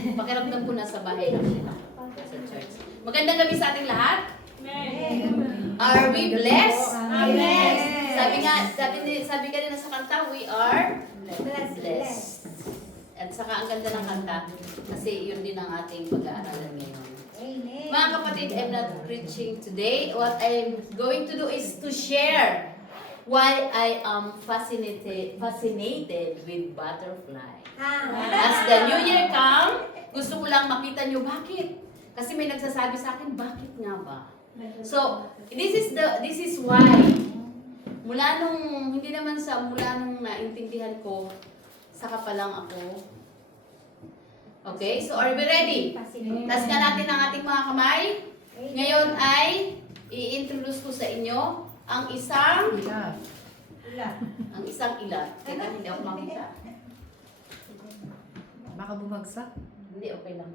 Pakiramdam ko nasa bahay lang sila. Sa church. Magandang gabi sa ating lahat. Are we blessed? Amen. Sabi kanina sa kanta, we are blessed. At saka ang ganda ng kanta kasi yun din ang ating pag-aaralan ngayon. Amen. Mga kapatid, I'm not preaching today. What I'm going to do is to share why I am fascinated with butterfly. As the new year come, gusto ko lang makita nyo bakit. Kasi may nagsasabi sa akin, bakit nga ba? So, this is why. Mula nung naintindihan ko, saka pa lang ako. Okay, so are we ready? Taas nga natin ang ating mga kamay. Ngayon ay i-introduce ko sa inyo ang isang ilat. Teka, hindi ako makita. Baka bumagsak. Hindi, okay lang.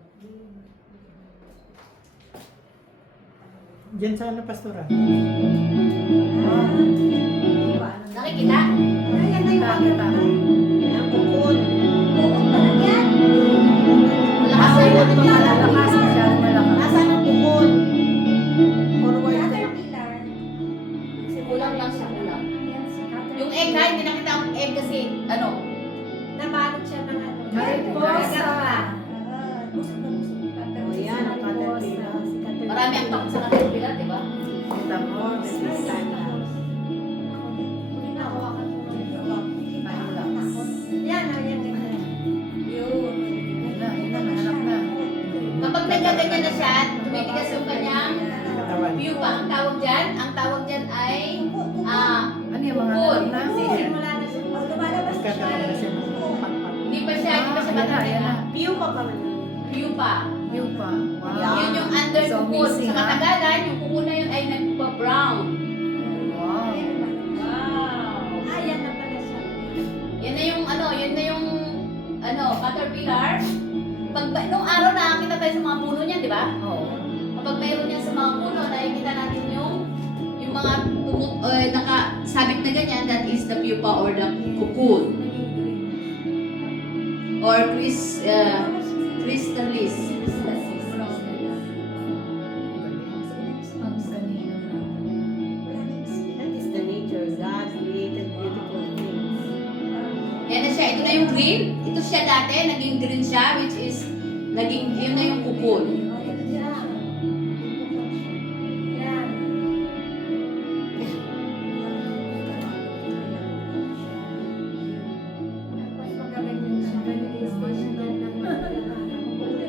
Diyan sa ano, pastora? Nakikita? Ang bukod. Bukod pa lang yan. Malakas na yun. Malakas siya, malakas. Nasaan ang bukod? Forward. Caterpillar. Kulang lang siya, kulang. Yung egg ha, hindi nakita ang egg kasi, ano, Nabalot siya ng ano. Mariposa. Busog na busog. O yan, ang caterpillar. marami ang takot sa caterpillar, di ba? Tapos, Yan, yan. Yun. nahanap na. Kapag nagkaganyan na siya, tumitigas yung kanyang Katawan. pupa. Ang tawag dyan ay, Ano yung mga bukod. nahanap na? Simula na siya. Lumalabas siya. Magkakaroon na siya ng pakpak. Hindi pa siya Ayan na, ayan matanggal. na. View pa pa man. Pupa. Yung pa. Wow. Yun yung under So, kukul. missing, Sa ha? katagalan, yung kukul na yun ay nagpa-brown. Wow. Ayan na pala siya. Yan na yung caterpillar. Nung araw nakakita tayo sa mga puno niyan, di ba? Oo. Kapag mayroon yan sa mga puno, nakikita natin yung mga nakasabit na ganyan, that is the pupa or the cocoon. Or chrysalis. That is the nature. God created beautiful things. Yan na siya. Ito na yung green. Ito siya dati, naging green siya, which is, yun na yung cocoon.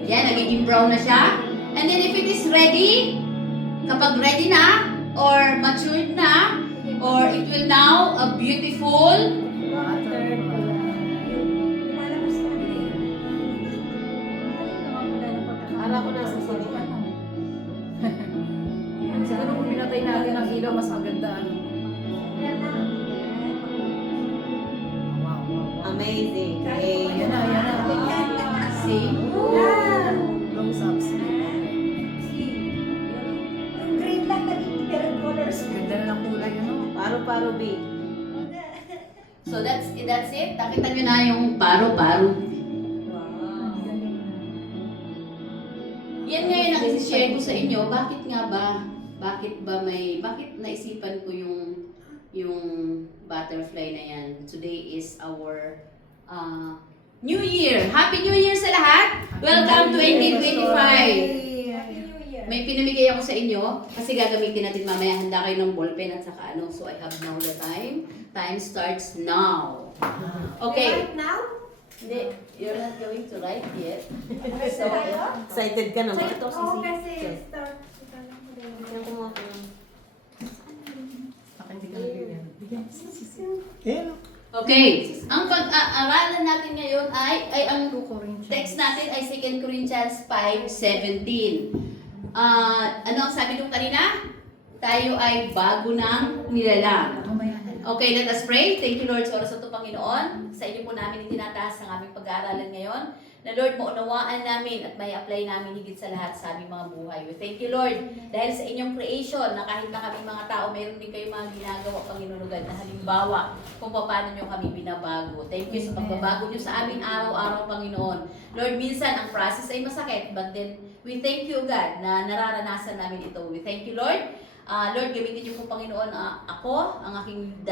Yan, nagiging brown na siya. And then if it is ready, kapag ready na, or matured na, or it will now a beautiful, Para ko nasa silipan. Siguro kung pinatay natin ang ilaw, mas maganda. Ano? Wow, wow, wow. Amazing. Ayan na, ayan na. see, Close ups. Green lang naging different colors. Ganda na ng kulay, ano? Paro-paro B. so that's it. Nakita nyo na yung paro-paro. Yan ngayon ang isi-share ko sa inyo. Bakit nga ba? Bakit naisipan ko yung butterfly na yan? Today is our New Year. Happy New Year sa lahat! Welcome to 2025! Happy New Year. May pinamigay ako sa inyo kasi gagamitin natin mamaya. Handa kayo ng ballpen at saka ano. So I have now the time. Time starts now. Okay. Right now? Hindi, you're not going to write yet. So, Excited ka naman? Oo, kasi start. Yan kumuha ko ng... Baka hindi ka nabigyan. Bigyan. Eh, Okay. Ang pag-aaralan natin ngayon ay ang Corinthians. text natin ay 2 Corinthians 5:17. Ano ang sabi nung kanina? Tayo ay bago ng nilalang. Okay, let us pray. Thank you, Lord, sa oras na ito, Panginoon. Sa inyo po namin itinataas ang aming pag-aaralan ngayon. na Lord, maunawaan namin at may apply namin higit sa lahat sa aming mga buhay. We thank you, Lord, dahil sa inyong creation na kahit na kami mga tao, mayroon din kayo mga ginagawa, Panginoon God, na halimbawa kung paano nyo kami binabago. Thank you sa pagbabago nyo sa amin araw-araw, Panginoon. Lord, minsan ang process ay masakit, but then we thank you, God, na nararanasan namin ito. We thank you, Lord. Lord, gamitin niyo po, Panginoon, ako, ang aking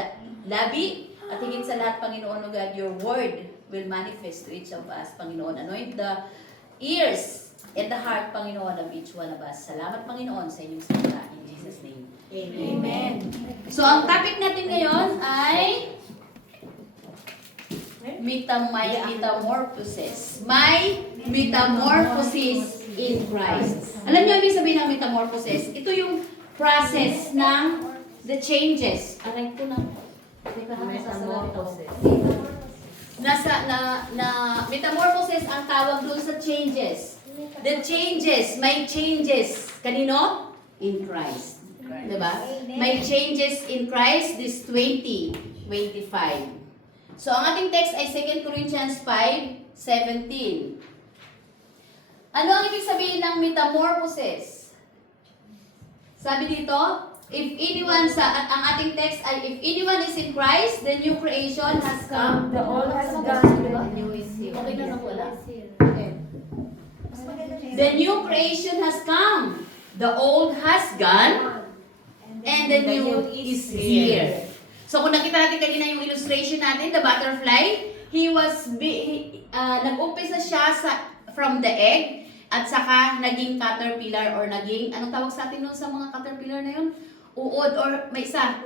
labi, at higit sa lahat, Panginoon, God, your word will manifest to each of us, Panginoon. Anoint the ears and the heart, Panginoon, of each one of us. Salamat, Panginoon, sa inyong salita. In Jesus' name. Amen. So, ang topic natin ngayon ay metamorphosis. My metamorphosis in Christ. Alam niyo, ibig sabihin ng metamorphosis? Ito yung process ng the changes. Aray ko na. Metamorphosis. Metamorphosis ang tawag doon sa changes. The changes, may changes. Kanino? In Christ. Diba? May changes in Christ, this 20:25. So, ang ating text ay 2 Corinthians 5:17. Ano ang ibig sabihin ng metamorphosis? Sabi dito, if anyone ang ating text ay, if anyone is in Christ, the new creation has come. The old has gone. The new is here. Okay na wala. The new creation has come. The old has gone. And the new is here. So kung nakita natin kanina yung illustration natin, the butterfly, nag-umpisa siya from the egg, at saka naging caterpillar or naging, anong tawag sa atin nun sa mga caterpillar na yun? Uod or may isa?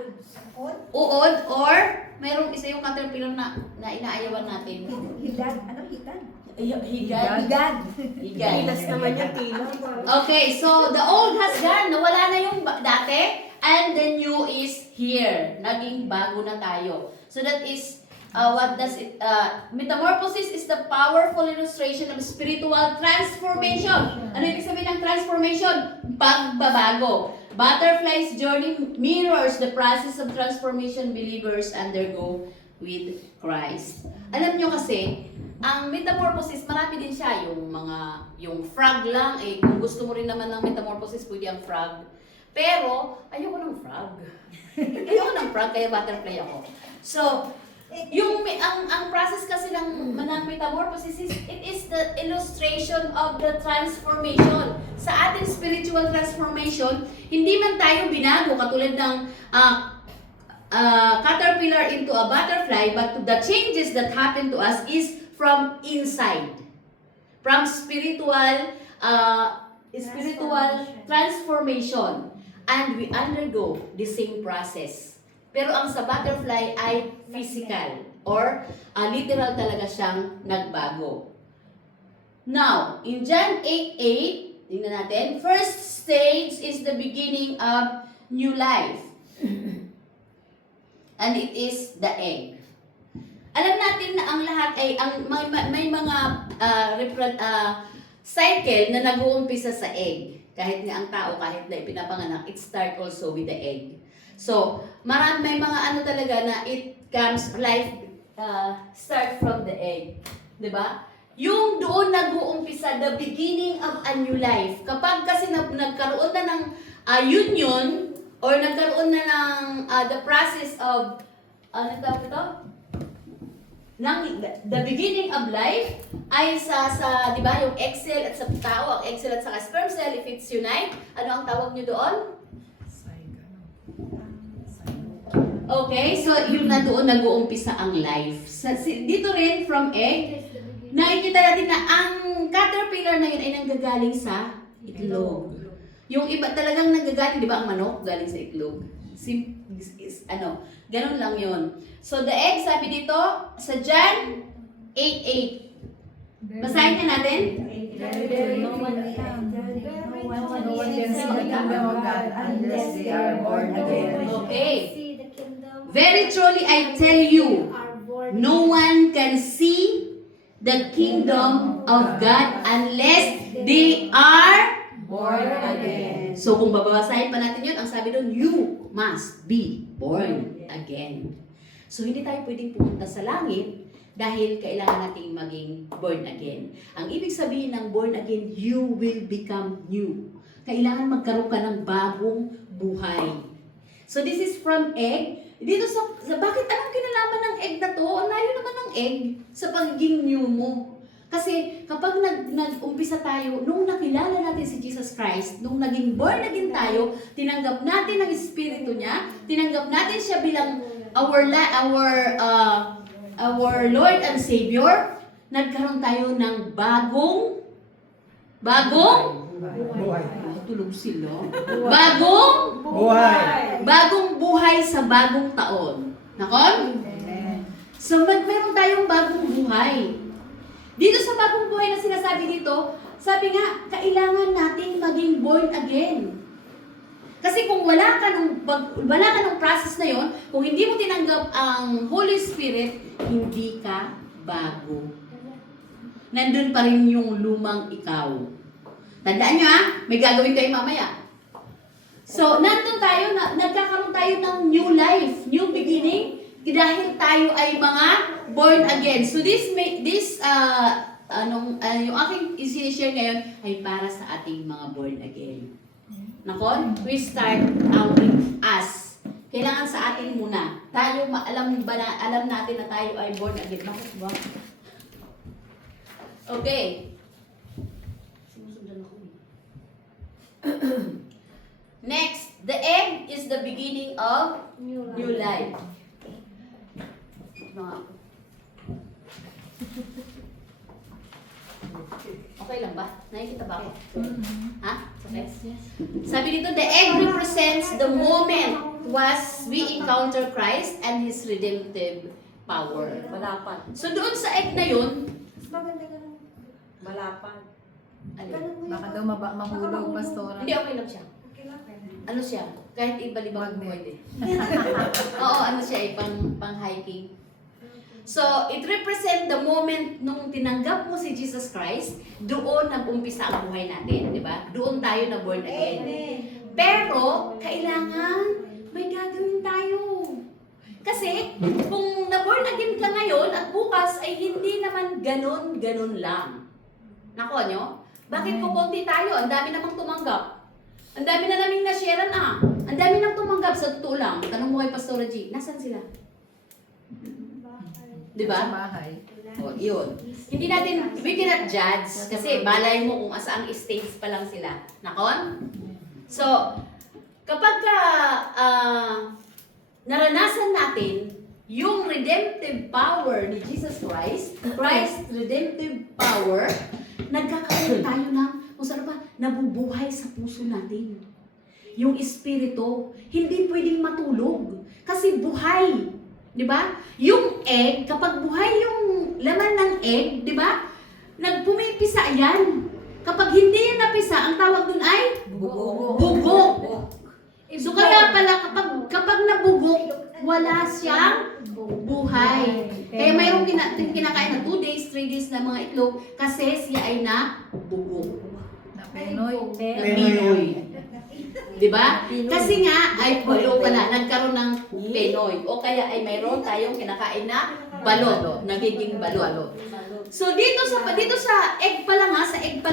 Uod or mayroong isa yung caterpillar na inaayawan natin. Higad. Ano higad? Higad. Higad. Pilas naman yung pila. Okay, so the old has gone. Nawala na yung dati. And the new is here. Naging bago na tayo. So that is, what does it, metamorphosis is the powerful illustration of spiritual transformation. Ano ibig sabihin ng transformation? Pagbabago. Butterfly's journey mirrors the process of transformation believers undergo with Christ. Alam nyo kasi, ang metamorphosis, marami din siya. Yung frog lang, kung gusto mo rin naman ng metamorphosis, pwede ang frog. Pero, ayoko ng frog. Ayoko ng frog, kaya butterfly ako. So, ang process kasi ng metamorphosis it is the illustration of the transformation. Sa ating spiritual transformation, hindi man tayo binago katulad ng caterpillar into a butterfly, but the changes that happen to us is from inside. From spiritual transformation. And we undergo the same process. Pero ang sa butterfly ay physical or literal talaga siyang nagbago. Now, in John 8:8, tingnan natin, first stage is the beginning of new life. And it is the egg. Alam natin na ang lahat ay may mga cycle na nag-uumpisa sa egg. Kahit nga ang tao, kahit na ipinapanganak, it start also with the egg. So, may mga ano talaga na it comes, life start from the egg. Diba? Yung doon nag-uumpisa, the beginning of a new life. Kapag kasi nagkaroon na ng union, or nagkaroon na ng the process of, ano tawag ito? The beginning of life ay sa di ba, yung egg cell at sa tao, ang egg cell at sa sperm cell, if it's unite, ano ang tawag nyo doon? Okay, so yun na doon nag-uumpisa ang life. Dito rin, from egg, nakikita natin na ang caterpillar na yun ay nanggagaling sa itlog. Yung iba talagang nanggagaling, di ba, ang manok galing sa itlog. Ganun lang yun. So, the egg, sabi dito, sa John 8:8. Basahin niya natin. No one can see the kingdom of God unless they are born again. Okay. Very truly, I tell you, no one can see the kingdom of God unless they are Born again. So, kung babasahin pa natin yun, ang sabi doon, you must be born again. So, hindi tayo pwedeng pumunta sa langit Dahil kailangan nating maging born again. Ang ibig sabihin ng born again, you will become new. Kailangan magkaroon ka ng bagong buhay. So this is from egg. Dito sa bakit anong kinalaman ng egg na to? Ang layo naman ng egg sa pagiging new mo. Kasi kapag nag-umpisa tayo, nung nakilala natin si Jesus Christ, nung naging born again tayo, tinanggap natin ang Espiritu niya, tinanggap natin siya bilang our Lord and Savior, nagkaroon tayo ng bagong Buhay. tulog sila. Buhay. Bagong buhay sa bagong taon. Nakon? So, meron tayong bagong buhay. Dito sa bagong buhay na sinasabi dito, sabi nga, kailangan nating maging born again. Kasi kung wala ka nung process na yon, kung hindi mo tinanggap ang Holy Spirit, hindi ka bago. Nandun pa rin yung lumang ikaw. Tandaan nyo may gagawin kayo mamaya. So, nandun tayo, nagkakaroon tayo ng new life, new beginning, dahil tayo ay mga born again. So, yung aking isi-share ngayon ay para sa ating mga born again. Nakon? We start with us. Kailangan sa atin muna. Tayo, alam natin na tayo ay born again. Bakit ba? Okay. Sinusundan ako. Next, the egg is the beginning of new life. Okay lang ba? Nakikita ba ako? Ha? Okay? Sabi dito, the egg represents the moment we encounter Christ and His redemptive power. Malapan. So doon sa egg na yun, Malapan. Baka daw mahulog, pastora. hindi, okay lang siya. Ano siya? Kahit ibalibang Magnet. pwede. Oo, ano siya pang-hiking. So, it represents the moment nung tinanggap mo si Jesus Christ, doon nag-umpisa ang buhay natin, di ba? Doon tayo na born again. Pero, kailangan may gagawin tayo. Kasi, kung na-born again ka ngayon at bukas ay hindi naman ganon lang. Nako nyo? Bakit ko konti tayo? Ang dami namang tumanggap. Ang dami na naming na-sharean Ang dami nang tumanggap sa totoo lang. Tanong mo kay Pastora G, nasan sila? Di Sa ba? bahay. O, yun. Hindi natin, we cannot judge kasi balay mo kung asaang stage pa lang sila. Nakon? So, kapag naranasan natin yung redemptive power ni Jesus Christ, Christ's redemptive power, nagkakaroon tayo ng, kung saan pa, nabubuhay sa puso natin. Yung espiritu, hindi pwedeng matulog. Kasi buhay. Di ba? Yung egg, kapag buhay yung laman ng egg, di ba? Nagpumipisa yan. Kapag hindi yan napisa, ang tawag dun ay bugok. So kaya pala, kapag nabugok, wala siyang buhay. Kaya mayroong kinakain na 2 days, 3 days na mga itlog kasi siya ay nabugok. Na Penoy. Na Pinoy. Diba? Kasi nga, ay pulo pala, nagkaroon ng Penoy. O kaya ay mayroon tayong kinakain na balot, nagiging balot. So dito sa egg pa lang sa egg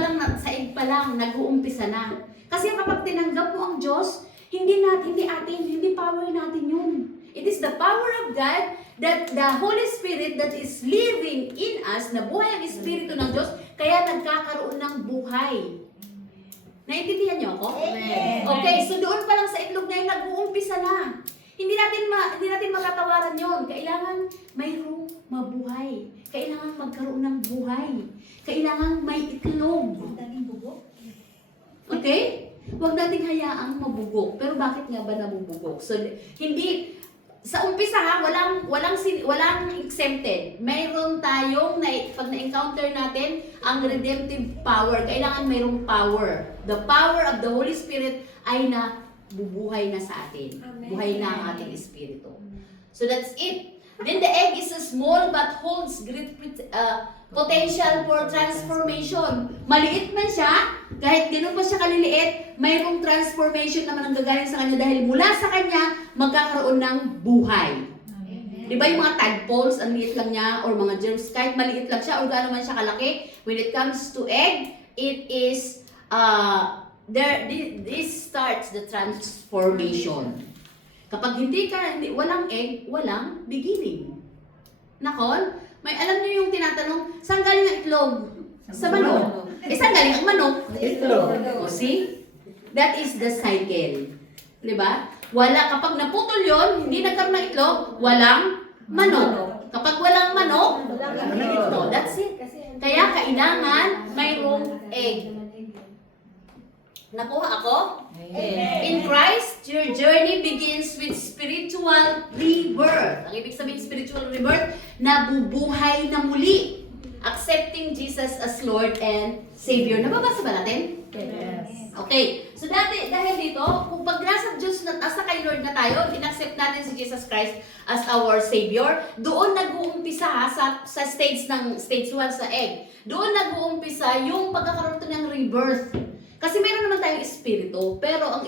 pa lang nag-uumpisa na. Kasi kapag tinanggap mo ang Diyos, hindi power natin yun. It is the power of God that the Holy Spirit that is living in us, na buhay ang Espiritu ng Diyos, kaya nagkakaroon ng buhay. Naintindihan niyo ako? Amen. Okay, so doon pa lang sa itlog na yun, nag-uumpisa na. Hindi natin makatawaran yon. Kailangan mayroong mabuhay. Kailangan magkaroon ng buhay. Kailangan may itlog. Okay? Huwag nating hayaang mabugok. Pero bakit nga ba nabubugok? So, hindi, sa umpisa walang exempted. Mayroon tayong, pag na-encounter natin, ang redemptive power. Kailangan mayroong power. The power of the Holy Spirit ay bubuhay na sa atin. Amen. Buhay na ang ating espiritu. So that's it. Then the egg is a small but holds great potential for transformation. Maliit man siya, kahit ganun pa siya kaliliit, mayroong transformation naman ang gagaling sa kanya dahil mula sa kanya magkakaroon ng buhay. Di ba yung mga tadpoles, ang liit lang niya, or mga germs, kahit maliit lang siya, or gaano man siya kalaki, when it comes to egg, it is, this starts the transformation. Kapag walang egg, walang beginning. Nakon, may alam niyo yung tinatanong, saan galing ang itlog? Sa manok. Saan galing ang manok? Itlog. O see? That is the cycle. Diba? Kapag naputol yon, hindi nagkaroon ng itlog, walang manok. Kapag walang manok, walang itlog. That's it. Kaya kailangan mayroong egg. Nakuha ako? In Christ, your journey begins with spiritual rebirth. Ang ibig sabihin spiritual rebirth, nabubuhay na muli. Accepting Jesus as Lord and Savior. Nababasa ba natin? Yes. Okay. So dahil dito, kung pag nasa Diyos na nasa kay Lord na tayo, in-accept natin si Jesus Christ as our Savior, doon nag-uumpisa sa stage 1 sa egg. Doon nag-uumpisa yung pagkakaroon ng rebirth. Kasi meron naman tayong espiritu, pero ang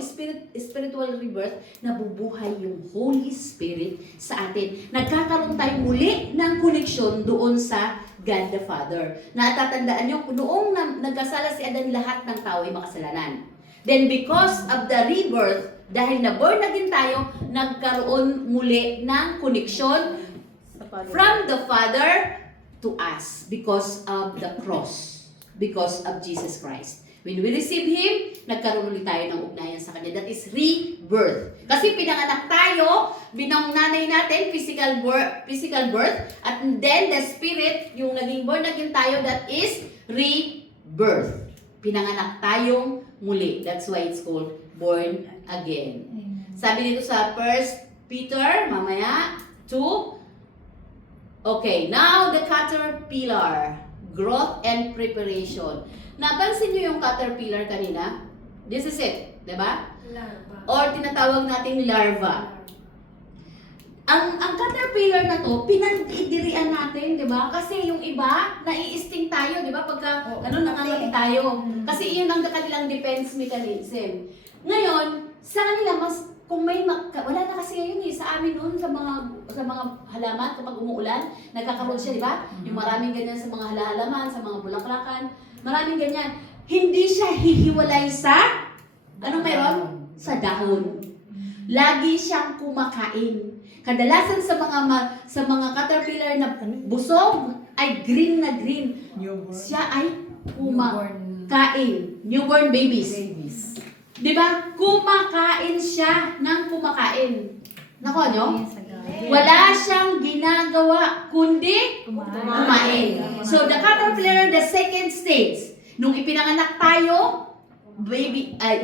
spiritual rebirth, nabubuhay yung Holy Spirit sa atin. Nagkakaroon tayo muli ng connection doon sa God the Father. Natatandaan nyo, noong nagkasala si Adan, lahat ng tao ay makasalanan. Then because of the rebirth, dahil na born again tayo, nagkaroon muli ng connection from the Father to us because of the cross, because of Jesus Christ. When we receive Him, nagkaroon ulit tayo ng ugnayan sa Kanya. That is rebirth. Kasi pinanganak tayo, binang nanay natin, physical birth, at then the Spirit, yung naging born again tayo, that is rebirth. Pinanganak tayong muli. That's why it's called born again. Sabi dito sa 1 Peter, mamaya, 2. Okay, now the caterpillar, growth and preparation. Napansin niyo yung caterpillar kanina? This is it, di ba? Larva. Or tinatawag nating larva. Ang caterpillar na to, pinag-idirian natin, di ba? Kasi yung iba, nai-sting tayo, di ba? Pagka, nangangagat tayo. Kasi iyon ang kanilang defense mechanism. Ngayon, sa kanila, kung may wala na kasi ngayon sa amin noon sa mga halaman kapag umuulan, nagkakaroon siya, di ba? Yung maraming ganyan sa mga halaman, sa mga bulaklakan, maraming ganyan. Hindi siya hihiwalay sa anong meron? Sa dahon. Lagi siyang kumakain. Kadalasan sa mga caterpillar na busog ay green na green. Siya ay kumakain. Newborn babies. Di ba? Kumakain siya ng kumakain. Nakuha nyo? Wala siyang ginagawa kundi kumain. So the caterpillar, the second stage, nung ipinanganak tayo,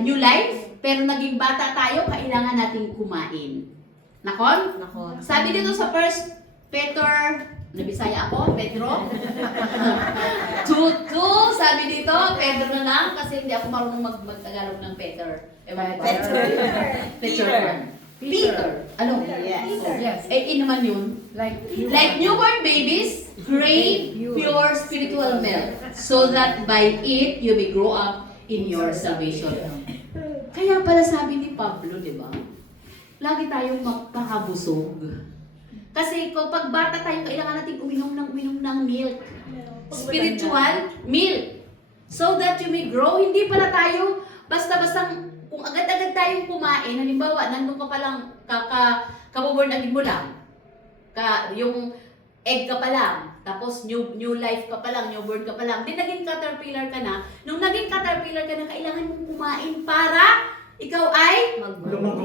new life, pero naging bata tayo, kailangan nating kumain. Nakon? Sabi dito sa 1 Peter, nabisaya ako, Pedro. 2:2, sabi dito, Pedro na lang, kasi hindi ako marunong mag-Tagalog ng Peter. Peter. Ano? Yes. Naman yun. Like newborn babies, crave pure spiritual milk, so that by it, you may grow up in your salvation. Kaya pala sabi ni Pablo, di ba? Lagi tayong magkakabusog. Kasi kapag bata tayo, kailangan natin uminom ng milk. Spiritual milk. So that you may grow. Hindi pala tayo basta-basta, kung agad-agad tayong kumain, halimbawa, nandun ka palang, kaboborn agad mo lang. Yung egg ka pa lang. Tapos new life ka pa lang, newborn ka pa lang. Then naging caterpillar ka na. Nung naging caterpillar ka na, kailangan mong kumain para ikaw ay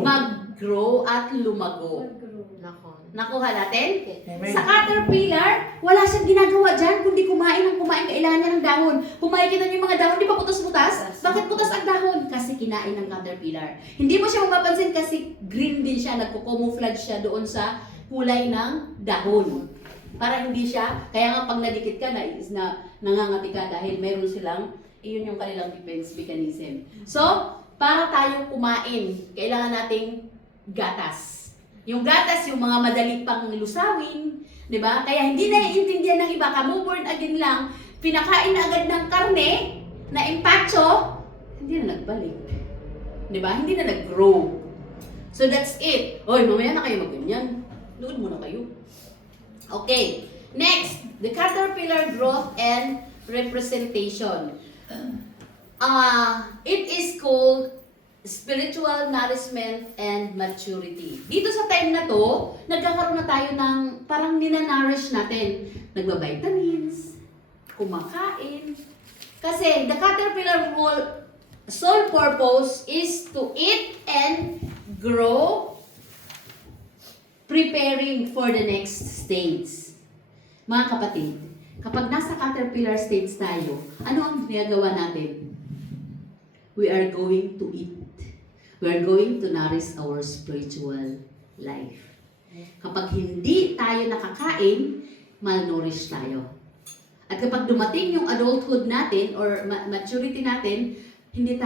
mag-grow at lumago. Nakuha natin? Sa caterpillar, wala siyang ginagawa dyan, kundi kumain ng kumain. Kailangan niya ng dahon. Kung makikita niyo yung mga dahon, di ba putas-putas? Bakit putas ang dahon? Kasi kinain ng caterpillar. Hindi mo siya mapapansin kasi green din siya, nagko-camouflage siya doon sa kulay ng dahon. Para hindi siya, kaya nga pag nadikit ka na nangangati ka dahil meron silang, iyon yung kanilang defense mechanism. So, para tayo kumain, kailangan nating gatas. Yung gatas, yung mga madali pang lusawin, di ba? Kaya hindi na iintindihan ng iba, born again lang, pinakain na agad ng karne, na empacho, hindi na nagbalik. Di ba? Hindi na nag-grow. So that's it. Oy, mamaya na kayo mag-ganyan. Nood muna kayo. Okay. Next, the caterpillar growth and representation. It is called spiritual nourishment and maturity. Dito sa time na to, nagkakaroon na tayo ng parang ninanourish natin. Nagba-vitamins, kumakain. Kasi the caterpillar sole purpose is to eat and grow, preparing for the next stage. Mga kapatid, kapag nasa caterpillar stage tayo, ano ang ginagawa natin? We are going to eat. We are going to nourish our spiritual life. Kapag hindi tayo nakakain, malnourished tayo. At kapag dumating yung adulthood natin or maturity natin, hindi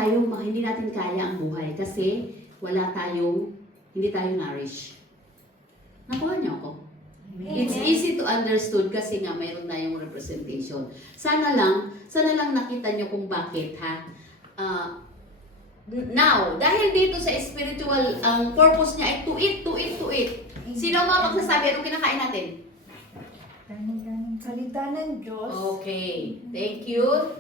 natin kaya ang buhay kasi hindi tayo nourish. Nakuha niyo ako? It's easy to understood kasi nga mayroon na yung representation. Sana lang nakita niyo kung bakit, ha? Now, dahil dito sa spiritual, ang purpose niya ay to eat. Sino ang mga magsasabi anong kinakain natin? Salita ng Diyos. Okay, thank you.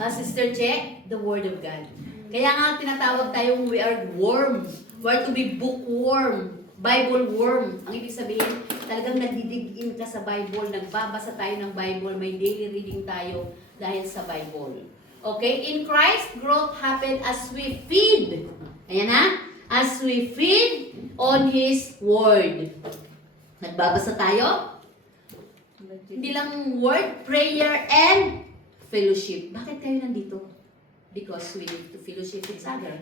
Sister Che, the Word of God. Kaya nga tinatawag tayong we are worm. We are to be bookworm. Bible worm. Ang ibig sabihin, talagang nagdidig-in ka sa Bible, nagbabasa tayo ng Bible, may daily reading tayo dahil sa Bible. Okay? In Christ, growth happen as we feed. Ayan na? As we feed on His Word. Nagbabasa tayo? Hindi lang word, prayer, and fellowship. Bakit kayo nandito? Because we need to fellowship each other.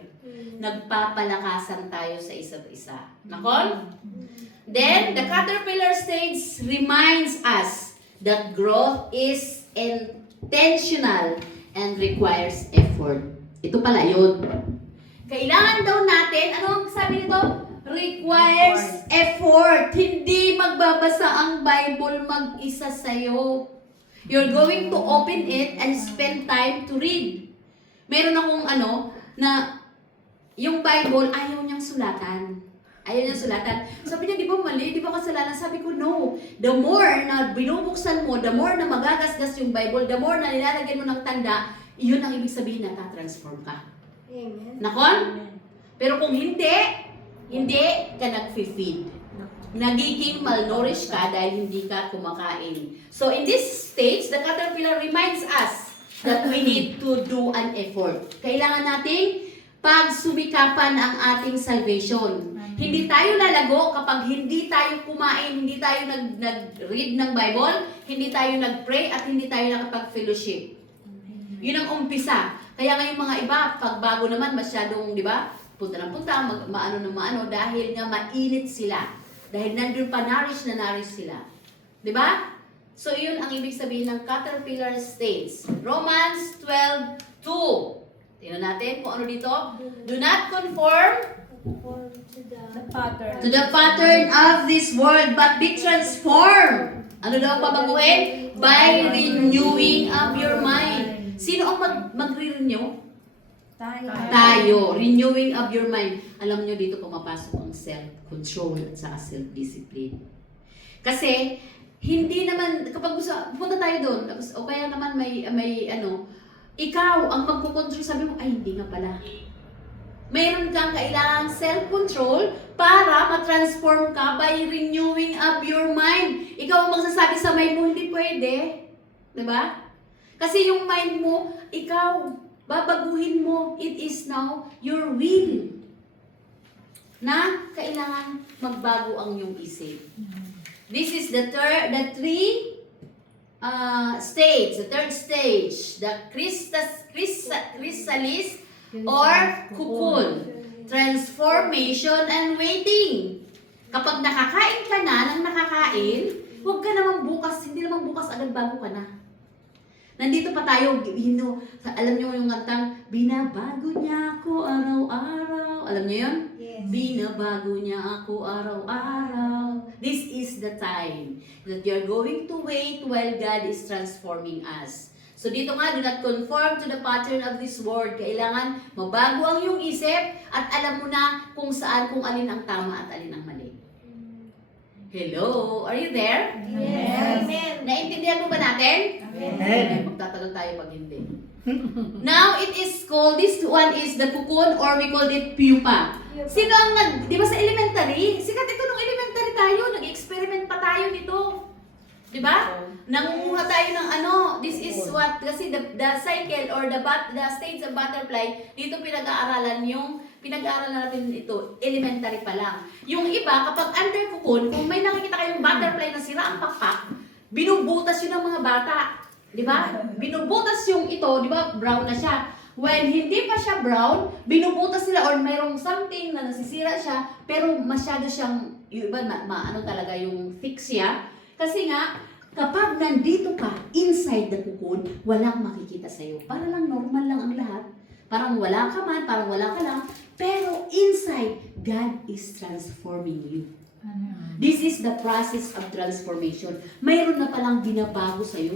Nagpapalakasan tayo sa isa't isa. Nakon? Then, the caterpillar stage reminds us that growth is intentional and requires effort. Ito pala yun. Kailangan daw natin, ano ang sabi nito? Requires effort. Hindi magbabasa ang Bible mag-isa sa'yo. You're going to open it and spend time to read. Meron akong na yung Bible, ayaw niyang sulatan. Sabi niya, di ba mali? Di ba kasalanan? Sabi ko, no. The more na binubuksan mo, the more na magagasgas yung Bible, the more na nilalagyan mo ng tanda, yun ang ibig sabihin na ta-transform ka. Amen. Nakon? Pero kung hindi ka nag-feed. Nagiging malnourished ka dahil hindi ka kumakain. So in this stage, the caterpillar reminds us that we need to do an effort. Kailangan nating pagsumikapan ang ating salvation. Hindi tayo lalago kapag hindi tayo kumain, hindi tayo nag-read ng Bible, hindi tayo nag-pray, at hindi tayo nakapag-fellowship. Yun ang umpisa. Kaya ngayong mga iba, pagbago naman masyadong, di ba, punta ng punta, maano dahil nga mainit sila. Dahil nandun pa nourish sila. Di ba? So, yun ang ibig sabihin ng caterpillar stage. Romans 12:2. Tingnan natin kung ano dito. Do not conform to the pattern of this world, but be transformed. Ano daw pabaguhin? By renewing of your mind. Sino ang magre-renew? Tayo. Renewing of your mind. Alam nyo, dito pumapasok ang self-control at saka self-discipline. Kasi, hindi naman, kapag punta tayo doon, o kaya naman may ikaw ang magkukontrol, sabi mo, ay hindi nga pala. Mayroon kang kailangang self-control para ma-transform ka by renewing of your mind. Ikaw ang magsasabi sa mind mo, hindi pwede. Diba? Kasi yung mind mo, ikaw, babaguhin mo. It is now your will na kailangan magbago ang iyong isip. This is the third stage, the chrysalis or kukul, transformation and waiting. Kapag nakakain ka na ng nakakain, huwag ka naman bukas, hindi naman bukas agad bago ka na. Nandito pa tayo, alam niyo yung kantang, binabago niya ako araw-araw. Alam niyo yun? Yes. Binabago niya ako araw-araw. This is the time that you're going to wait while God is transforming us. So dito nga, do not conform to the pattern of this world. Kailangan mabago ang iyong isip at alam mo na kung alin ang tama at alin ang mali. Hello? Are you there? Yes. Amen. Naintindihan mo ba natin? Amen. Magtatanong tayo pag hindi. Now, it is called, this one is the cocoon or we call it pupa. Sino ang di ba sa elementary? Sikat ito nung elementary tayo, nag-experiment pa tayo nito. Di ba? Nangunguha tayo ng this is what, kasi the cycle or the stage of butterfly, dito pinag-aaralan natin ito, elementary pa lang. Yung iba, kapag under cocoon, kung may nakikita kayong butterfly na sira ang pakpak, binubutas yun ng mga bata. Di ba? Binubutas yung ito, di ba? Brown na siya. When hindi pa siya brown, binubutas sila or mayroong something na nasisira siya, pero masyado siyang, yung iba, talaga yung thick siya. Kasi nga, kapag nandito ka, inside the cocoon, walang makikita sa'yo. Para lang normal lang ang lahat. Parang wala ka man, parang wala ka lang. Pero inside, God is transforming you. This is the process of transformation. Mayroon na palang binabago sa'yo.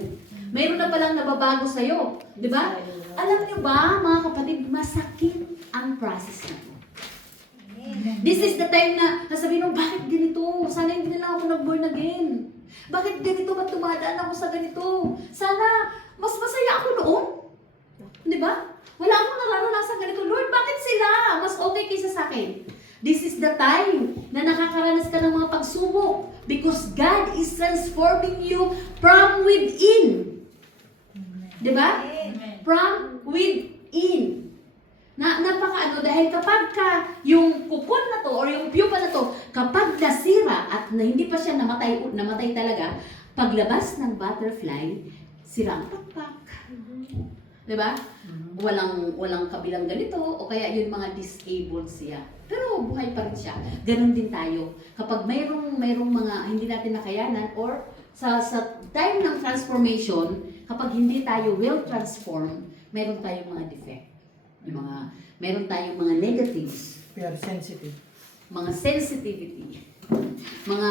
Mayroon na palang nababago sa'yo. Di ba? Alam niyo ba, mga kapatid, masakit ang process na to. This is the time na nasabihin mo, bakit ganito? Sana hindi na lang ako nag-born again. Bakit ganito? Ba't tumadaan ako sa ganito? Sana mas masaya ako noon. Di ba? Wala akong nararanasan ganito. Lord, bakit sila? Mas okay kaysa sa akin. This is the time na nakakaranas ka ng mga pagsubok because God is transforming you from within. Di ba? From within. Dahil kapag yung cocoon na to or yung pupa na to, kapag nasira at na hindi pa siya namatay talaga, paglabas ng butterfly, sira ang pakpak. Diba? Walang kabilang ganito o kaya yung mga disabled siya. Pero buhay pa rin siya. Ganon din tayo. Kapag mayroong mga hindi natin nakayanan or sa time ng transformation, kapag hindi tayo well transformed, mayroon tayong mga defect. Meron tayong mga negatives. We are sensitive. Mga sensitivity. mga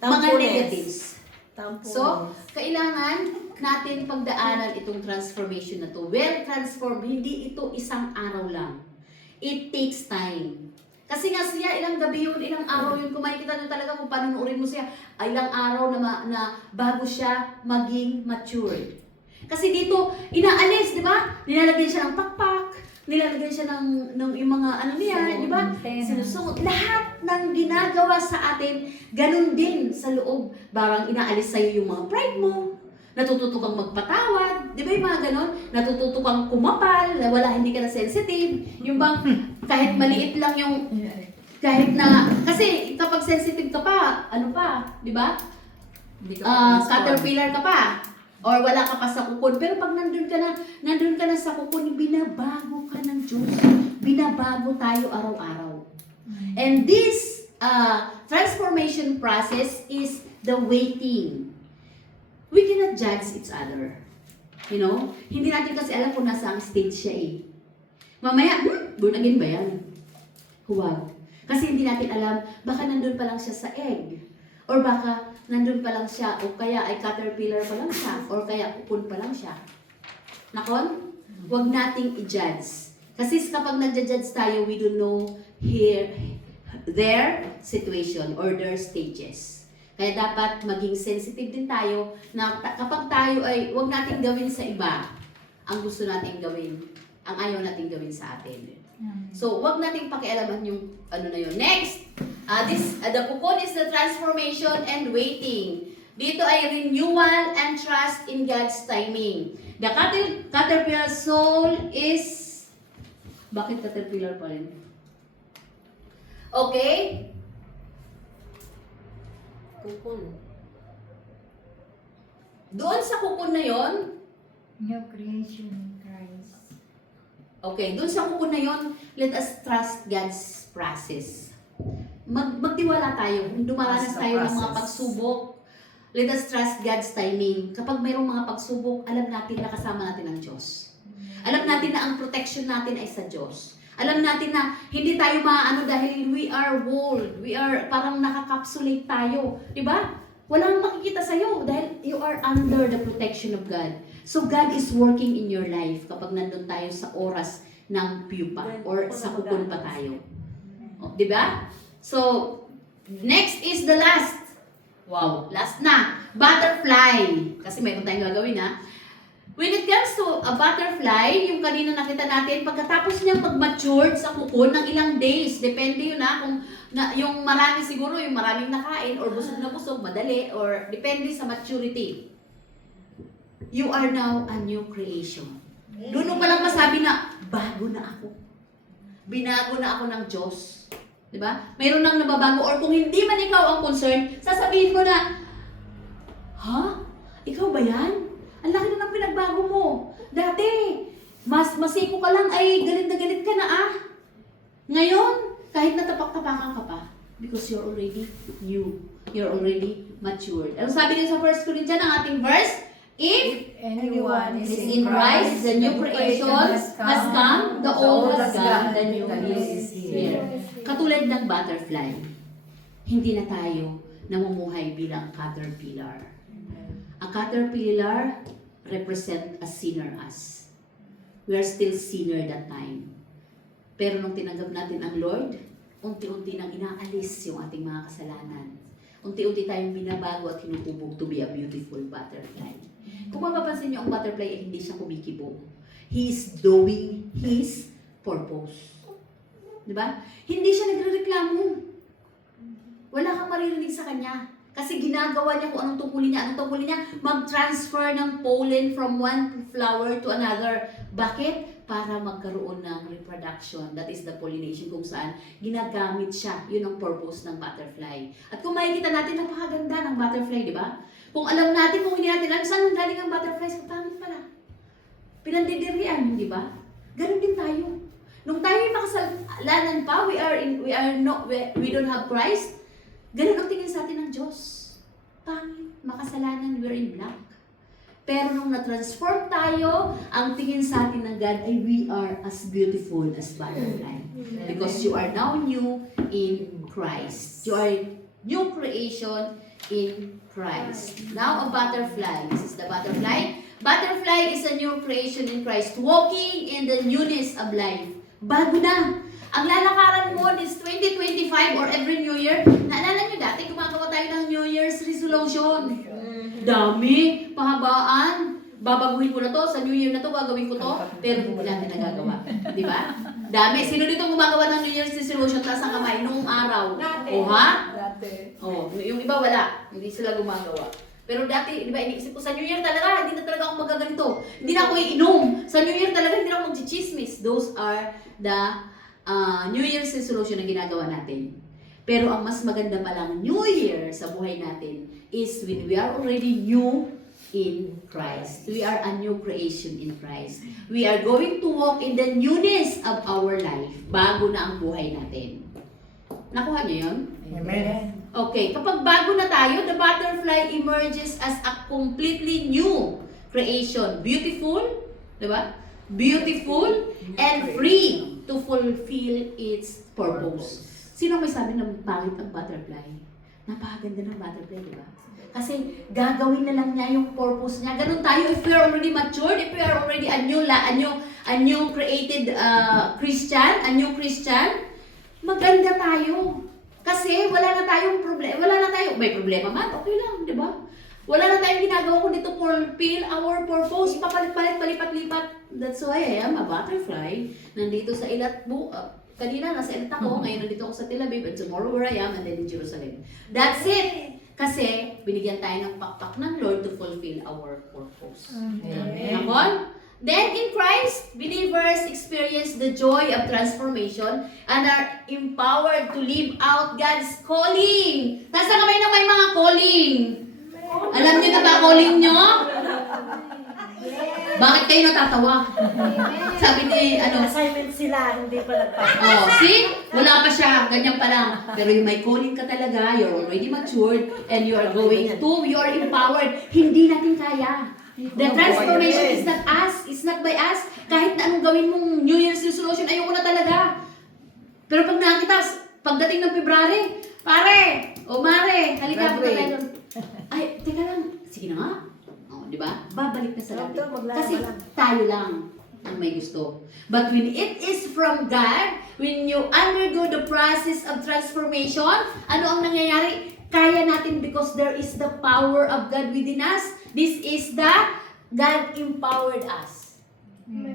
Tampunes. negatives. Tampunes. So, kailangan natin pagdaanan itong transformation na to. Well transformed, hindi ito isang araw lang. It takes time. Kasi nga siya, ilang gabi yun, ilang araw yun, kung makikita nyo talaga kung panunurin mo siya, ilang araw na bago siya maging matured. Kasi dito, inaalis, di ba? Nilalagyan siya ng pakpak, nilalagyan siya ng yung mga di ba? Sinusungot. Lahat ng ginagawa sa atin, ganun din sa loob. Barang inaalis sa'yo yung mga pride mo, natututo kang magpatawad, di ba yung mga ganun? Natututo kang kumapal, hindi ka na sensitive. Yung bang kahit maliit lang yung, kasi kapag sensitive ka pa, di ba? Caterpillar ka pa. Or wala ka pa sa cocoon. Pero pag nandun ka na sa cocoon, binabago ka ng Diyos. Binabago tayo araw-araw. And this transformation process is the waiting. We cannot judge each other. You know? Hindi natin kasi alam kung nasa ang stage siya eh. Mamaya, born again ba yan? Huwag. Kasi hindi natin alam, baka nandun pa lang siya sa egg. Or baka nandun pa lang siya, o kaya ay caterpillar pa lang siya, or kaya cocoon pa lang siya. Nakon? Huwag nating i-judge. Kasi kapag nag-judge tayo, we don't know their situation or their stages. Kaya dapat maging sensitive din tayo na kapag tayo ay huwag nating gawin sa iba ang gusto nating gawin, ang ayaw nating gawin sa atin. So, huwag nating pakialaman yung na yun. Next, the cocoon is the transformation and waiting. Dito ay renewal and trust in God's timing. The caterpillar soul is... Bakit caterpillar pa rin? Okay? Cocoon. Doon sa cocoon na yon, New creation in Christ. okay, doon sa cocoon na yon, let us trust God's process. Magtiwala tayo. Kung dumaranas tayo ng mga pagsubok, let us trust God's timing. Kapag mayroong mga pagsubok, alam natin na kasama natin ang Diyos. Alam natin na ang protection natin ay sa Diyos. Alam natin na hindi tayo dahil we are walled. We are parang nakakapsulate tayo. Diba? Walang makikita sa'yo dahil you are under the protection of God. So God is working in your life kapag nandun tayo sa oras ng pupa or sa cocoon pa tayo. O, diba? So, next is the last. Wow, last na. Butterfly. Kasi mayroon tayong gagawin ha. When it comes to a butterfly, yung kanina nakita natin, pagkatapos niyang mag-mature sa kuko ng ilang days, depende yun ha, kung yung marami siguro, yung maraming nakain, or busog na busog, madali, or depende sa maturity. You are now a new creation. Doon mo palang masabi na, bago na ako. Binago na ako ng Diyos. Diba? Mayroon nang nababago, or kung hindi man ikaw ang concern, sasabihin mo na, ha? Ikaw ba yan? Ang laki na ng pinagbago mo. Dati, masiko ka lang ay galit na galit ka na ah. Ngayon, kahit natapak-tapakan ka pa, because you're already new. You're already matured. Ano sabi din sa 1 Corinthians, ang ating verse? If Anyone is in Christ, the new creation has come, the old has gone, the new is here. Katulad ng butterfly, hindi na tayo namumuhay bilang caterpillar. A caterpillar represent a sinner us. We are still sinner that time. Pero nung tinanggap natin ang Lord, unti-unti nang inaalis yung ating mga kasalanan. Unti-unti tayong binabago at tinutubog to be a beautiful butterfly. Kung mapapansin niyo, ang butterfly ay hindi siya kumikibo. He is doing his purpose. Diba? Hindi siya nagre-reklamo. Wala kang maririnig sa kanya. Kasi ginagawa niya kung anong tungkulin niya. Anong tungkulin niya? Mag-transfer ng pollen from one flower to another. Bakit? Para magkaroon ng reproduction. That is the pollination kung saan ginagamit siya. Yun ang purpose ng butterfly. At kung makikita natin, napakaganda ng butterfly, di ba? Kung alam natin, kung hindi natin alam, saan galing ang butterfly? Sa pangit pala. Pinandidirian, di ba? Ganon din tayo. Nung tayo yung makasalanan pa, we don't have Christ, ganun ang tingin sa atin ng Diyos. Pangit, makasalanan, we're in black. Pero nung na-transform tayo, ang tingin sa atin ng God ay we are as beautiful as butterfly. Because you are now new in Christ. You are new creation in Christ. Now a butterfly. This is the butterfly. Butterfly is a new creation in Christ. Walking in the newness of life. Bago na. Ang lalakaran mo this 2025 or every New Year, naalala nyo dati, gumagawa tayo ng New Year's resolution. Dami, pahabaan. Babaguhin ko na to, sa New Year na to, gagawin ko to, pero hindi natin nagagawa. Di ba? Dami. Sino dito gumagawa ng New Year's resolution taas ang kamay noong araw? O ha? O, yung iba wala. Hindi sila gumagawa. Pero dati, di ba, iniisip ko sa New Year talaga, hindi na talaga ako magaganito. Hindi na ako iinom. Sa New Year talaga, hindi na ako mag-chismis. Those are the New Year's resolution na ginagawa natin. Pero ang mas maganda palang New Year sa buhay natin is when we are already new in Christ. We are a new creation in Christ. We are going to walk in the newness of our life. Bago na ang buhay natin. Nakuha niyo yun? Amen. Okay, kapag bago na tayo, the butterfly emerges as a completely new creation. Beautiful, di ba? Beautiful and free to fulfill its purpose. Sino may sabi ng pangit ang butterfly? Napakaganda ng butterfly, di ba? Kasi gagawin na lang niya yung purpose niya. Ganun tayo, if we are already matured, if we are already a new created Christian, a new Christian, maganda tayo. Kasi wala na tayong problema, may problema man, okay lang, di ba? Wala na tayong ginagawa kundi to fulfill our purpose, papalit-palit, palipat-lipat. That's why I am a butterfly. Nandito sa ilat kanina nasa ilat ako, ngayon nandito ako sa Tel Aviv, and tomorrow where I am, and then in Jerusalem. That's it! Kasi binigyan tayo ng pakpak ng Lord to fulfill our purpose. Amen? Then in Christ, believers experience the joy of transformation and are empowered to live out God's calling. Taas na kamay na may mga calling. Alam niyo na ba calling nyo? Bakit kayo natatawa? Sabi ni, Assignment sila, hindi pa nagpapalala. oh, see? Wala pa siya, ganyan pa lang. Pero yung may calling ka talaga, you're already matured, and you are going to, you are empowered. Hindi natin kaya. The transformation is not us, it's not by us. Kahit na anong gawin mong New Year's resolution, ayoko na talaga. Pero pag nakita, pagdating ng February, pare, o mare, halika, punta tayo doon. Ay, teka lang, sige na nga. O, di ba? Babalik na sa dati. Kasi tayo lang ang may gusto. But when it is from God, when you undergo the process of transformation, ano ang nangyayari? Kaya natin because there is the power of God within us. This is the God empowered us.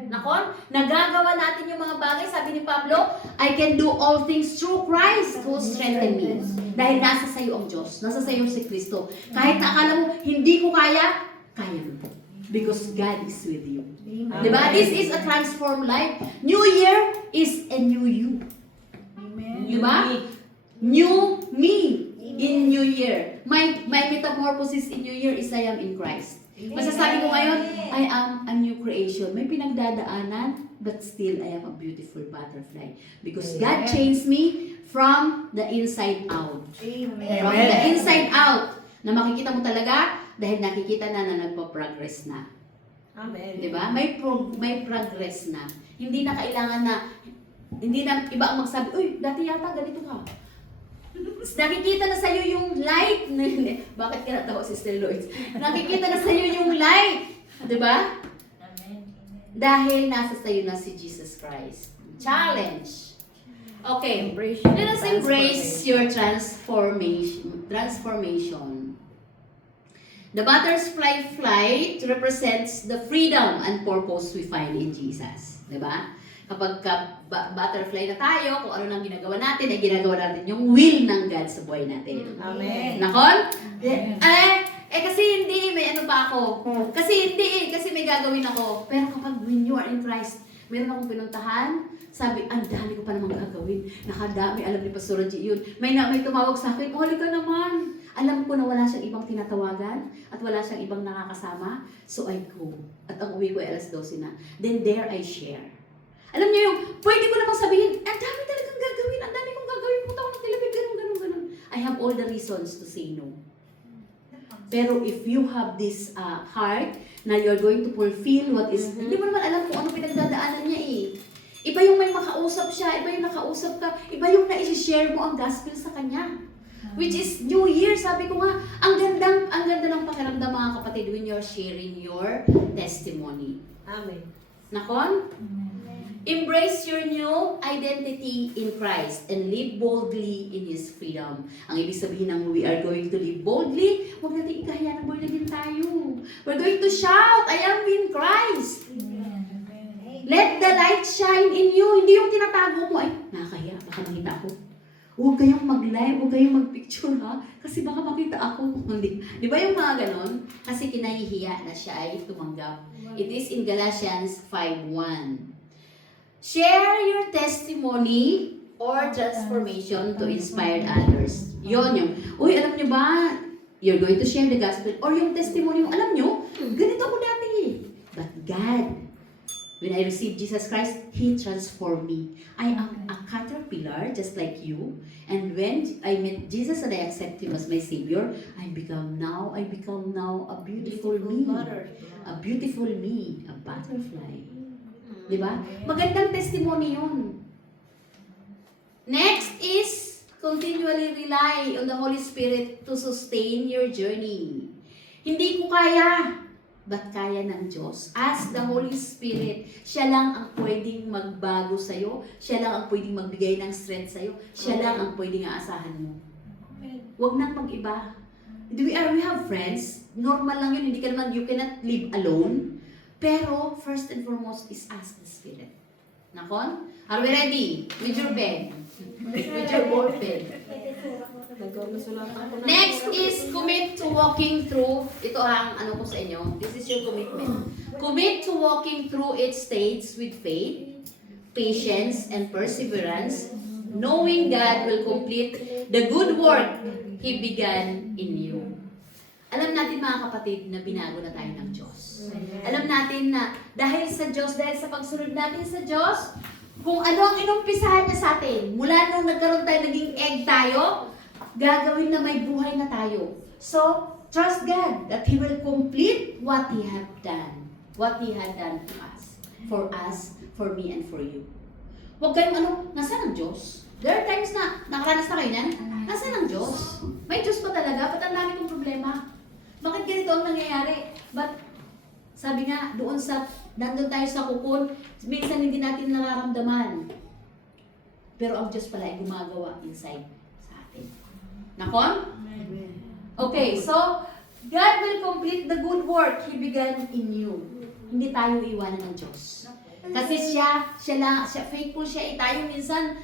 Nakon? Nagagawa natin yung mga bagay. Sabi ni Pablo, I can do all things through Christ who strengthen me. Dahil nasa sayo ang Diyos. Nasa sayo si Kristo. Kahit na akala mo, hindi ko kaya, kaya mo. Because God is with you. Diba? This is a transformed life. New year is a new you. Diba? New me in New Year. My metamorphosis in New Year is I am in Christ. Masasabi ko ngayon, I am a new creation. May pinagdadaanan, but still I am a beautiful butterfly. Because God changed me from the inside out. From the inside out. Na makikita mo talaga, dahil nakikita na nagpa-progress na. Amen. Diba? May progress na. Hindi na kailangan na, hindi na iba ang magsabi, uy, dati yata ganito ka. Nakikita na sa'yo yung light. Bakit ka natawa, Sister Lloyd? Nakikita na sa'yo yung light. Diba? Dahil nasa sa'yo na si Jesus Christ. Challenge. Okay. Let us embrace your transformation. The butterfly flight represents the freedom and purpose we find in Jesus. Diba? Kapag butterfly na tayo, kung ano nang ginagawa natin, ay ginagawa natin yung will ng God sa buhay natin. Amen. Nakon? Kasi hindi, may ano pa ako. Kasi may gagawin ako. Pero kapag when you are in Christ, meron akong pinuntahan, sabi, ang dami ko pa namang gagawin. Nakadami, alam ni Pastor G yun. May tumawag sa akin, huli ka naman. Alam ko na wala siyang ibang tinatawagan at wala siyang ibang nakakasama. So I go. At ang uwi ko ay alas 12 na. Then there I share. Alam niyo yung, pwede ko namang sabihin, ang dami talagang gagawin, ang dami kong gagawin, punta ko ng telebig, ganun. I have all the reasons to say no. Pero if you have this heart na you're going to fulfill what is, hindi mo naman alam kung ano pinagdadaanan niya eh. Iba yung may makausap siya, iba yung nakausap ka, iba yung na-share mo ang gospel sa kanya. Which is New Year, sabi ko nga, ang ganda ng pakiramdam mga kapatid when you're sharing your testimony. Amen. Nakon? Embrace your new identity in Christ and live boldly in His freedom. Ang ibig sabihin ng we are going to live boldly, huwag natin ikahiya na born again tayo. We're going to shout, I am in Christ. Let the light shine in you. Hindi yung tinatago mo, ay, nakakahiya, baka makita ako. Huwag kayong mag-live, huwag kayong mag-picture ha, kasi baka makita ako. Di ba yung mga ganon? Kasi kinahihiya na siya ay tumanggap. It is in Galatians 5:1. Share your testimony or transformation to inspire others. Yun yung, uy, alam nyo ba, you're going to share the gospel or yung testimony mo, alam nyo, ganito ako dati eh. But God, when I received Jesus Christ, He transformed me. I am a caterpillar just like you. And when I met Jesus and I accepted Him as my Savior, I become now a beautiful me. A beautiful me, a butterfly. Diba? Magandang testimony yun. Next is continually rely on the Holy Spirit to sustain your journey. Hindi ko kaya, but kaya ng Diyos. Ask the Holy Spirit. Siya lang ang pwedeng magbago sa'yo. Siya lang ang pwedeng magbigay ng strength sa'yo. Siya lang ang pwedeng aasahan mo. Huwag nang mag-iba. We have friends. Normal lang yun. Hindi ka naman, you cannot live alone. Pero, first and foremost is ask the Spirit. Nakon? Are we ready? With your pen. With your ball pen. Next is commit to walking through. Ito ang ano ko sa inyo. This is your commitment. Commit to walking through its states with faith, patience, and perseverance, knowing God will complete the good work He began in you. Alam natin mga kapatid na binago na tayo ng Diyos. Alam natin na dahil sa Diyos, dahil sa pagsunod natin sa Diyos, kung ano ang inumpisahan niya sa atin, mula nung nagkaroon tayo, naging egg tayo, gagawin na may buhay na tayo. So, trust God that He will complete what He had done. What He had done to us, for me, and for you. Huwag kayong nasaan ang Diyos? There are times na, nakaranas na kayo niyan, nasaan ang Diyos? May Diyos pa talaga? Ba't ang dami kong problema? Bakit ganito ang nangyayari? But, sabi nga, nandun tayo sa kukun, minsan hindi natin nararamdaman. Pero ang Diyos pala ay gumagawa inside sa atin. Nakon? Okay, so God will complete the good work He began in you. Hindi tayo iwanan ng Diyos. Kasi siya faithful siya. Tayo minsan,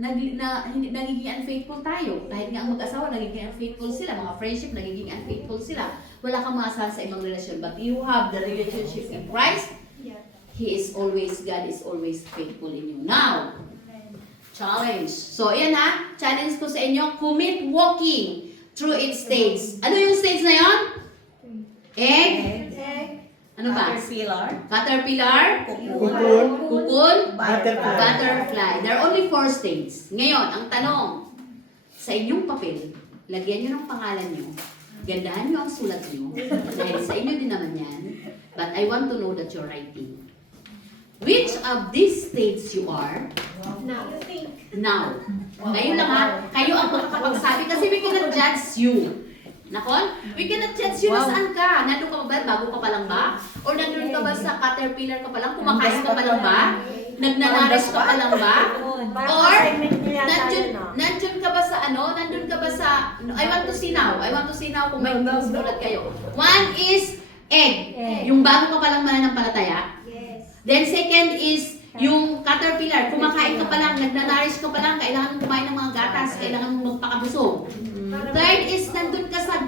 nagiging unfaithful tayo. Kahit nga ang mag-asawa, nagiging unfaithful sila. Mga friendship, nagiging unfaithful sila. Wala kang maasahan sa ibang relasyon. But you have the relationship in Christ. God is always faithful in you. Now, challenge. So, ayan ha. Challenge ko sa inyo. Commit walking through its stages. Ano yung stage na yon? Egg? Ano ba? Caterpillar? Cocoon? Butterfly. There are only 4 stages. Ngayon, ang tanong, sa inyong papel, lagyan nyo ng pangalan nyo, gandahan nyo ang sulat nyo, dahil sa inyo din naman yan, but I want to know that you're writing. Which of these states you are? Now. Kayo lang ha. Kayo ang makakapagsabi kasi we cannot judge you. Nakon? We cannot judge you na saan ka. Nandun ka ba? Bago ka pa lang ba? Or nandun ka ba sa caterpillar ka pa lang? Kumakain ka pa lang ba? Nagnanares ka pa lang ba? Or nandun ka ba sa ano? Nandun ka ba sa... I want to see now. Kung may sulat kayo. One is egg. Yung bago ka pa lang mananampalataya. Then second is yung caterpillar, kumakain ka pa lang, nagnanarish ka pa lang, kailangan mong kumain ng mga gatas, kailangan mong magpakabusog. Third is, nandun ka sa,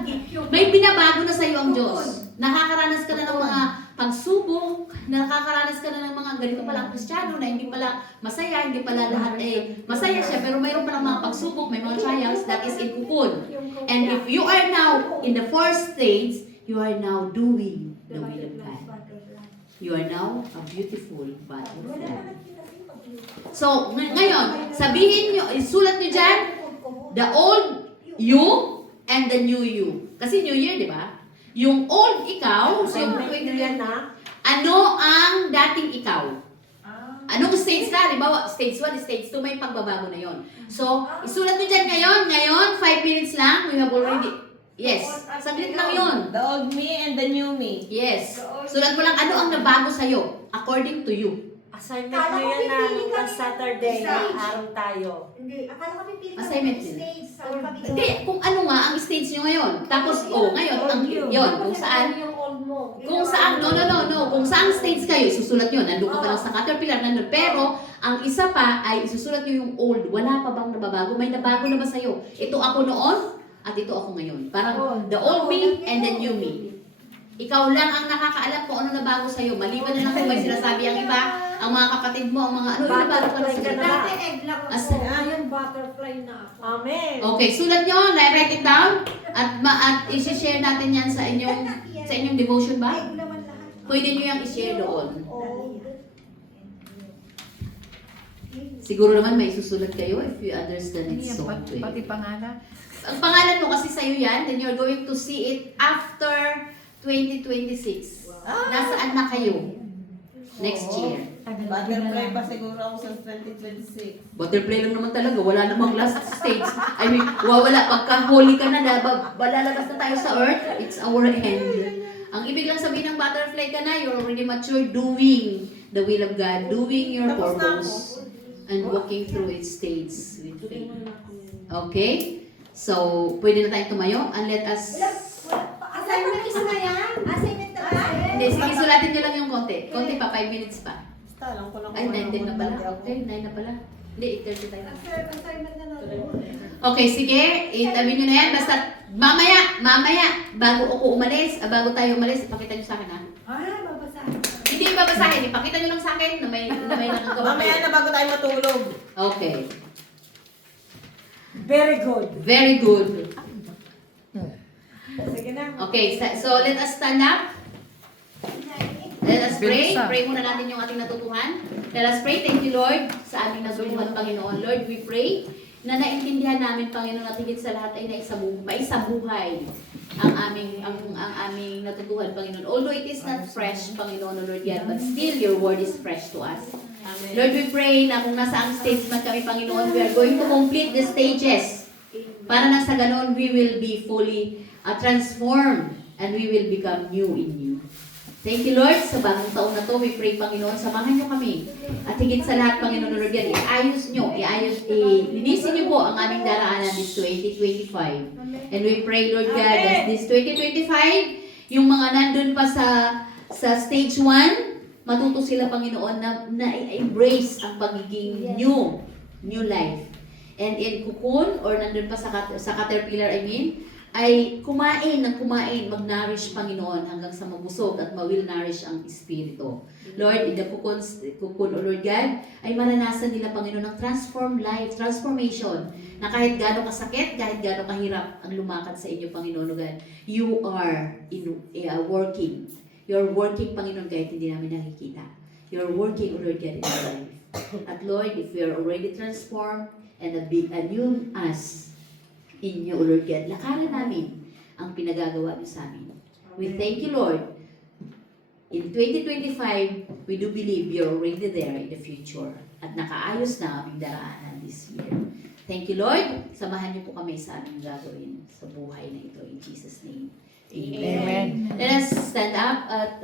may binabago na sa iyo ang Diyos. Nakakaranas ka na ng mga pagsubok, nakakaranas ka na ng mga ganito pala ang Kristiyano na hindi pala masaya, hindi pala lahat masaya siya, pero mayroon pa ng mga pagsubok, may mga trials, that is in cocoon. And if you are now in the 4th stage, you are now doing the will of God. You are now a beautiful butterfly. So, ngayon, sabihin nyo, isulat nyo dyan, the old you and the new you. Kasi New Year, di ba? Yung old ikaw, so yung ano ang dating ikaw? Anong stage ka? Halimbawa, stage 1, stage 2, may pagbabago na yon. So, isulat nyo dyan ngayon, 5 minutes lang, we have already... Yes, saglit lang yun. The old me and the new me. Yes. Sulat mo lang ano ang nabago sa'yo, according to you. Assignment mo yan na nung Saturday na araw tayo. Hindi, akala ko pipili Assignment kami yun. stage. Hindi, kung ano nga ang stage nyo ngayon. Tapos, ngayon, ang yun, kung saan, kung saan stage kayo, susulat nyo. Nandun ka pa lang sa caterpillar, nandun. Pero, ang isa pa ay isusulat nyo yung old. Wala pa bang nababago? May nabago na ba sa'yo? Ito ako noon, at ito ako ngayon. Parang the old me and the new me. Ikaw lang ang nakakaalam kung ano nabago sa'yo. Maliban na lang kung may sinasabi ang iba, ang mga kapatid mo, ang mga ano, yung nabago ka na sa Dati kanila. egg lang As- ako. Ngayon butterfly na ako. Amen. Okay, sulat nyo, write it down, at i-share natin yan sa inyong devotion ba? Egg naman lahat. Pwede nyo yung i-share doon. Oh. Siguro naman may susulat kayo if you understand it so well. Pati pangalan. Ang pangalan mo kasi sa'yo yan, then you're going to see it after 2026. Nasaan na kayo? Next year. Butterfly pa siguro ako sa 2026. Butterfly lang naman talaga, wala namang last stage. I mean, wala, pagka-holy ka na, lalabas na tayo sa earth, it's our end. Ang ibig lang sabihin ng butterfly ka na, you're already mature doing the will of God, doing your Tapos na purpose, and walking through its stages with faith. Okay? So, pwede na tayong tumayo, and let us... Assignment isa na yan? Assignment na ba? Hindi, sige, sulatin nyo lang yung konti. Konti pa, 5 minutes pa. Basta alam ko lang Ay, kung 9 na pala. ako. Okay, 9 na pala. Hindi, 8:30 tayo. Assignment na natin. Okay, sige, itabi nyo na yan. Basta, mamaya, bago tayo umalis, ipakita nyo sa akin, ha? Babasahin. Hindi babasahin, ipakita nyo lang sa akin na may nakagawa Mamaya na bago tayo matulog. Okay, Very good. very good. Sige na. Okay, so let us stand up. Let us pray. Pray muna natin yung ating natutuhan. Let us pray. Thank you, Lord, sa aming natutuhan, Panginoon. Lord, we pray na naintindihan namin, Panginoon, at higit sa lahat ay maisabuhay ang aming natutuhan, Panginoon. Although it is not fresh, Panginoon, Lord, yan, but still your word is fresh to us. Amen. Lord, we pray na kung nasa ang stage man kami, Panginoon, we are going to complete the stages. Para na sa ganon, we will be fully transformed and we will become new in you. Thank you, Lord, sa bagong taon na to. We pray, Panginoon, samahan niyo kami. At higit sa lahat, Panginoon, Lord God, linisin niyo po ang aming daraanan this 2025. And we pray, Lord God, that this 2025, yung mga nandun pa sa stage 1, matuto sila, Panginoon, na embrace ang pagiging new life. And in cocoon, or nandun pa sa caterpillar, ay kumain, mag-nourish, Panginoon, hanggang sa mabusog at ma-will nourish ang espiritu. Lord, in the cocoon, O Lord God, ay maranasan nila, Panginoon, ng transformation, na kahit gaano kasakit, kahit gaano kahirap ang lumakad sa inyo, Panginoon, O God, you are working. You're working, Panginoon, kahit hindi namin nakikita. You're working, O Lord God, in our life. At Lord, if we are already transformed and a new us, inyo, O Lord God, lakaran namin ang pinagagawa niyo sa amin. We thank you, Lord. In 2025, we do believe you're already there in the future at nakaayos na ang aming daraanan this year. Thank you, Lord. Samahan niyo po kami sa aming gagawin sa buhay na ito. In Jesus' name. Amen. Amen. Let us stand up at